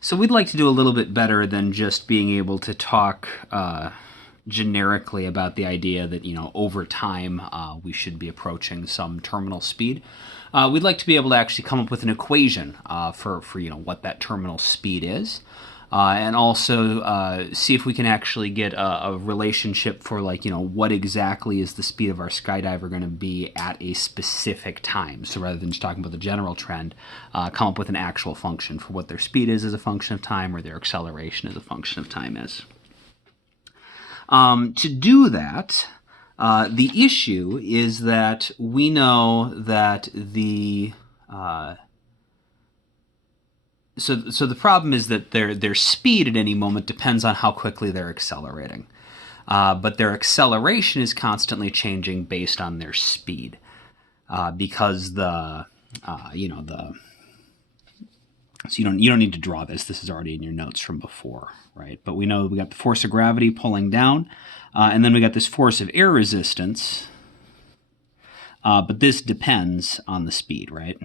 So we'd like to do a little bit better than just being able to talk generically about the idea that, over time we should be approaching some terminal speed. We'd like to be able to actually come up with an equation for what that terminal speed is. And also see if we can actually get a relationship for what exactly is the speed of our skydiver going to be at a specific time. So rather than just talking about the general trend, come up with an actual function for what their speed is as a function of time or their acceleration as a function of time is. To do that, the issue is that we know that the So the problem is that their speed at any moment depends on how quickly they're accelerating. But their acceleration is constantly changing based on their speed. Because so you don't need to draw this. This is already in your notes from before, right? But we know we got the force of gravity pulling down, and then we got this force of air resistance. But this depends on the speed, right?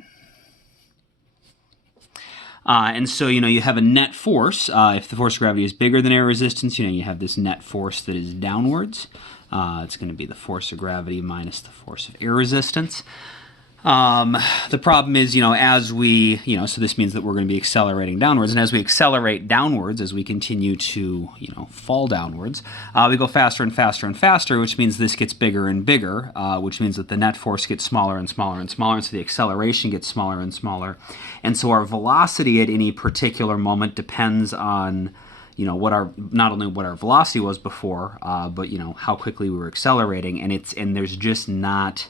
And so, you have a net force. If the force of gravity is bigger than air resistance, you have this net force that is downwards. It's going to be the force of gravity minus the force of air resistance. The problem is, as we, so this means that we're going to be accelerating downwards. And as we accelerate downwards, as we continue to, fall downwards, we go faster and faster and faster, which means this gets bigger and bigger, which means that the net force gets smaller and smaller and smaller, and so the acceleration gets smaller and smaller. And so our velocity at any particular moment depends on, not only what our velocity was before, but, how quickly we were accelerating. And there's just not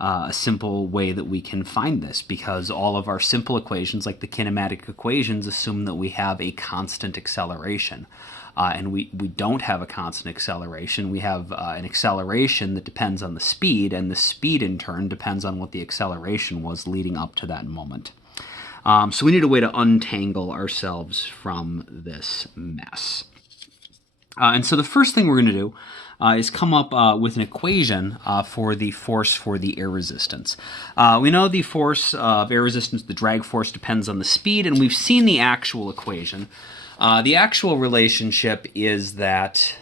a simple way that we can find this, because all of our simple equations, like the kinematic equations, assume that we have a constant acceleration. And we don't have a constant acceleration. We have an acceleration that depends on the speed, and the speed in turn depends on what the acceleration was leading up to that moment. So we need a way to untangle ourselves from this mess. And so the first thing we're going to do is come up with an equation for the force for the air resistance. We know the force of air resistance, the drag force, depends on the speed, and we've seen the actual equation. The actual relationship is that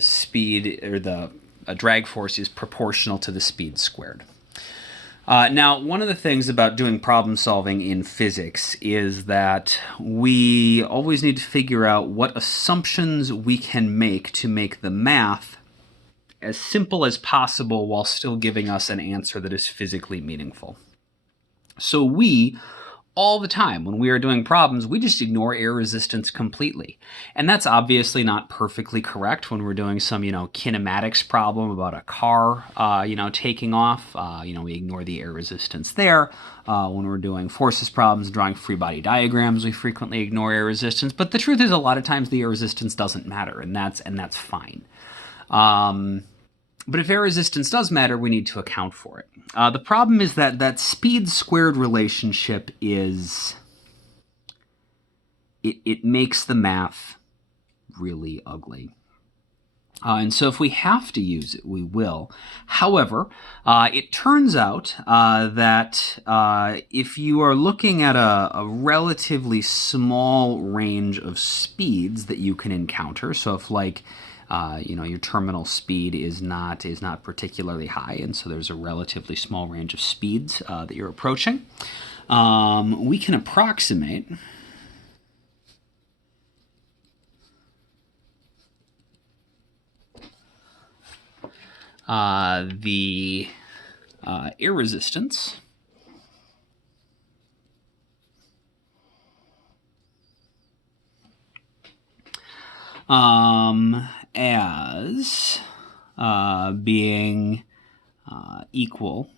speed, or the drag force, is proportional to the speed squared. Now, one of the things about doing problem solving in physics is that we always need to figure out what assumptions we can make to make the math as simple as possible while still giving us an answer that is physically meaningful. So we, all the time, when we are doing problems, we just ignore air resistance completely. And that's obviously not perfectly correct when we're doing some, kinematics problem about a car, taking off. We ignore the air resistance there. When we're doing forces problems, drawing free body diagrams, we frequently ignore air resistance. But the truth is, a lot of times the air resistance doesn't matter, and that's fine. But if air resistance does matter, we need to account for it. The problem is that speed squared relationship is, it makes the math really ugly. And so if we have to use it, we will. However, it turns out that if you are looking at a relatively small range of speeds that you can encounter, so if your terminal speed is not particularly high, and so there's a relatively small range of speeds that you're approaching, we can approximate the air resistance as being equal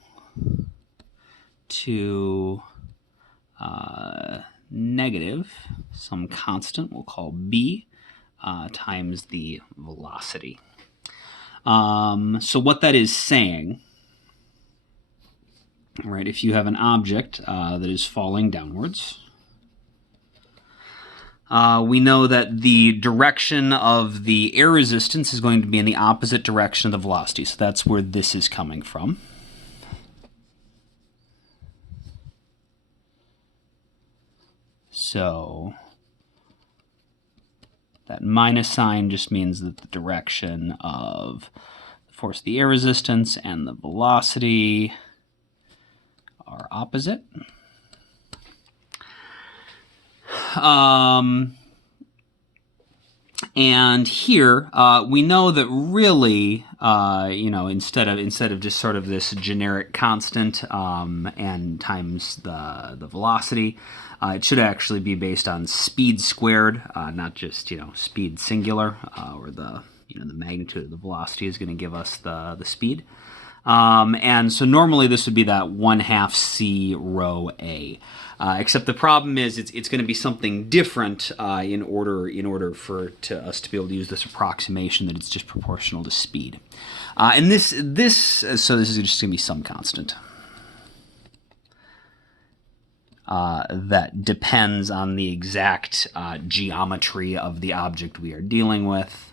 to negative some constant we'll call b times the velocity. So what that is saying, right, if you have an object that is falling downwards, we know that the direction of the air resistance is going to be in the opposite direction of the velocity. So that's where this is coming from. So That minus sign just means that the direction of the force of the air resistance and the velocity are opposite. And here we know that really, instead of just sort of this generic constant and times the velocity, it should actually be based on speed squared, not just speed singular, or the magnitude of the velocity is going to give us the speed. And so normally this would be that 1/2 c rho a. Except the problem is it's going to be something different in order for us to be able to use this approximation that it's just proportional to speed. And this is just going to be some constant that depends on the exact geometry of the object we are dealing with,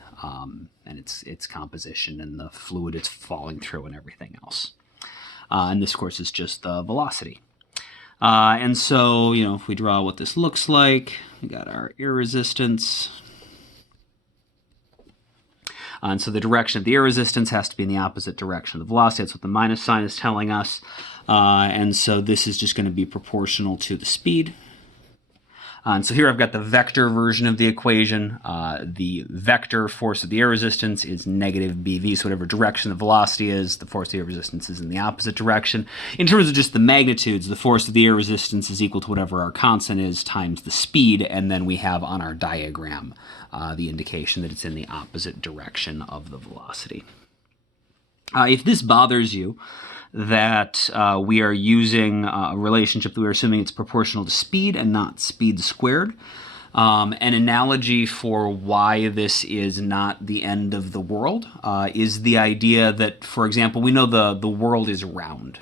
and its composition and the fluid it's falling through and everything else. And this, of course, is just the velocity. And so, if we draw what this looks like, we got our air resistance. And so the direction of the air resistance has to be in the opposite direction of the velocity. That's what the minus sign is telling us. And so this is just going to be proportional to the speed. And so here I've got the vector version of the equation. The vector force of the air resistance is negative BV, so whatever direction the velocity is, the force of the air resistance is in the opposite direction. In terms of just the magnitudes, the force of the air resistance is equal to whatever our constant is times the speed, and then we have on our diagram the indication that it's in the opposite direction of the velocity. If this bothers you, that we are using a relationship that we're assuming it's proportional to speed and not speed squared. An analogy for why this is not the end of the world is the idea that, for example, we know the world is round.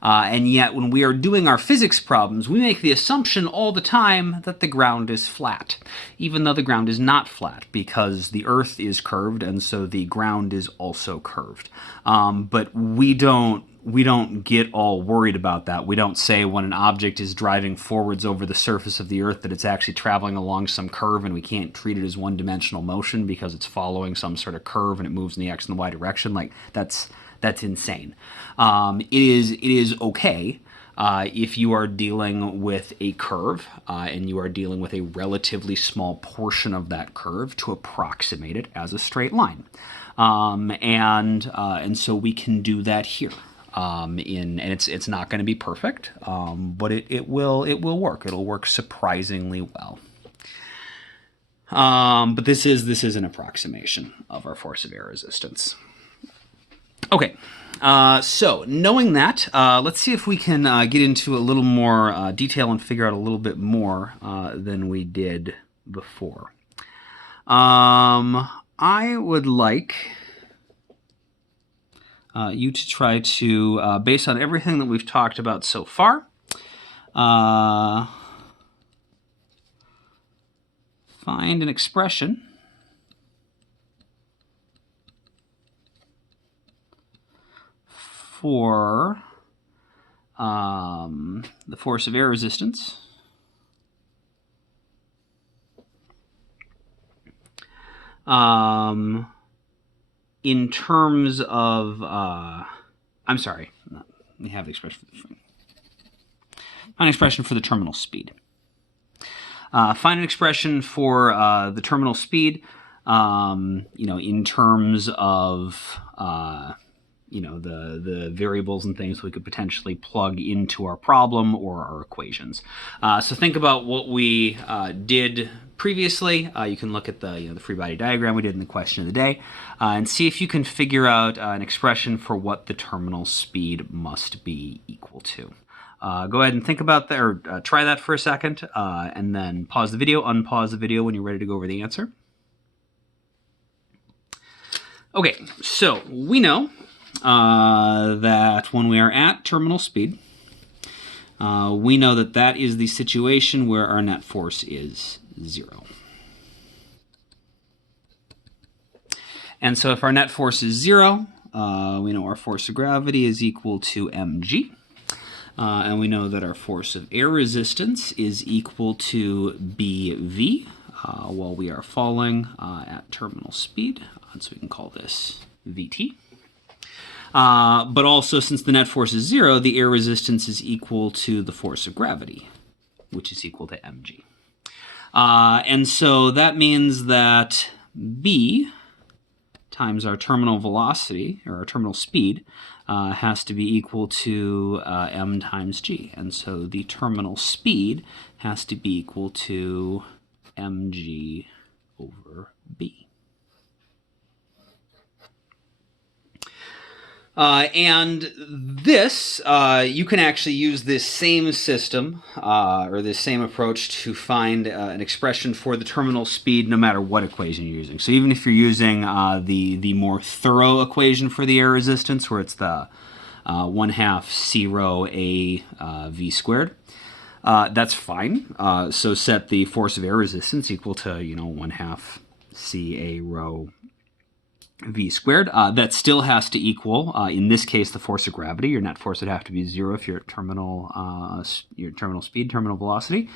And yet when we are doing our physics problems, we make the assumption all the time that the ground is flat, even though the ground is not flat, because the Earth is curved, and so the ground is also curved. But we don't get all worried about that. We don't say when an object is driving forwards over the surface of the Earth that it's actually traveling along some curve, and we can't treat it as one-dimensional motion because it's following some sort of curve and it moves in the X and the Y direction. Like, that's insane. It is okay if you are dealing with a curve and you are dealing with a relatively small portion of that curve to approximate it as a straight line. And so we can do that here. And it's not going to be perfect, but it will work. It'll work surprisingly well. But this is an approximation of our force of air resistance. Okay, so knowing that, let's see if we can get into a little more detail and figure out a little bit more than we did before. I would like you to try to, based on everything that we've talked about so far, find an expression for the force of air resistance in terms of, I'm sorry, we have the expression for the terminal speed. Find an expression for the terminal speed, in terms of the variables and things we could potentially plug into our problem or our equations. So think about what we did previously. You can look at the free body diagram we did in the question of the day and see if you can figure out an expression for what the terminal speed must be equal to. Go ahead and think about that, or try that for a second, and then pause the video, unpause the video when you're ready to go over the answer. Okay, so we know that when we are at terminal speed, we know that that is the situation where our net force is 0. And so if our net force is 0, we know our force of gravity is equal to mg. And we know that our force of air resistance is equal to BV, while we are falling at terminal speed. And so we can call this Vt. But also, since the net force is 0, the air resistance is equal to the force of gravity, which is equal to mg. And so that means that b times our terminal velocity, or our terminal speed, has to be equal to m times g. And so the terminal speed has to be equal to mg over b. And this, you can actually use this same system, or this same approach to find an expression for the terminal speed no matter what equation you're using. So even if you're using the more thorough equation for the air resistance, where it's the 1/2 c rho a v squared, that's fine. So set the force of air resistance equal to, 1/2 c a rho v squared. That still has to equal, in this case, the force of gravity. Your net force would have to be 0 if you're at terminal speed, terminal velocity,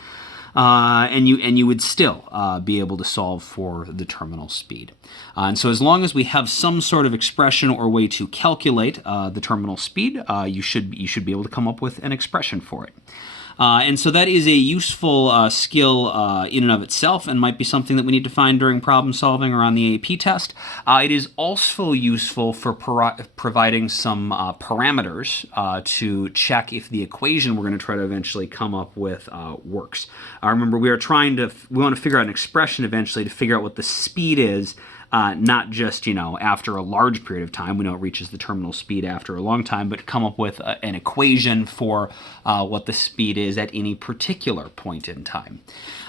and you would still be able to solve for the terminal speed. And so as long as we have some sort of expression or way to calculate the terminal speed, you should be able to come up with an expression for it. And so that is a useful skill in and of itself, and might be something that we need to find during problem solving or on the AP test. It is also useful for providing some parameters to check if the equation we're going to try to eventually come up with works. Remember, we want to figure out an expression eventually to figure out what the speed is. Not just, after a large period of time, we know it reaches the terminal speed after a long time, but come up with an equation for what the speed is at any particular point in time.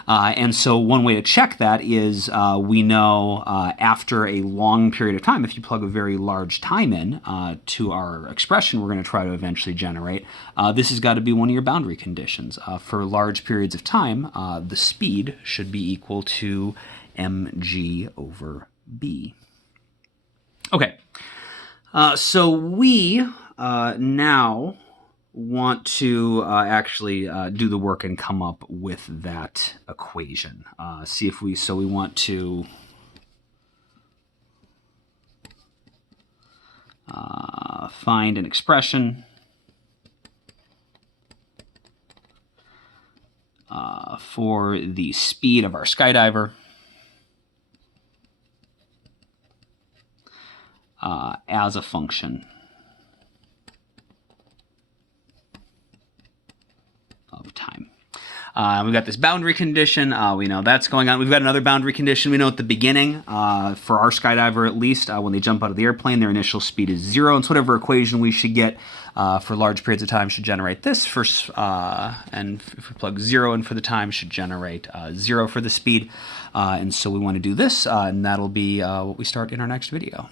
And so one way to check that is we know after a long period of time, if you plug a very large time in to our expression we're going to try to eventually generate, this has got to be one of your boundary conditions. For large periods of time, the speed should be equal to mg over b. Okay, so we now want to actually do the work and come up with that equation. So we want to find an expression for the speed of our skydiver as a function of time. We've got this boundary condition. We know that's going on. We've got another boundary condition. We know at the beginning, for our skydiver at least, when they jump out of the airplane, their initial speed is 0. And so whatever equation we should get for large periods of time should generate this. And if we plug 0 in for the time, should generate 0 for the speed. And so we want to do this, and that'll be what we start in our next video.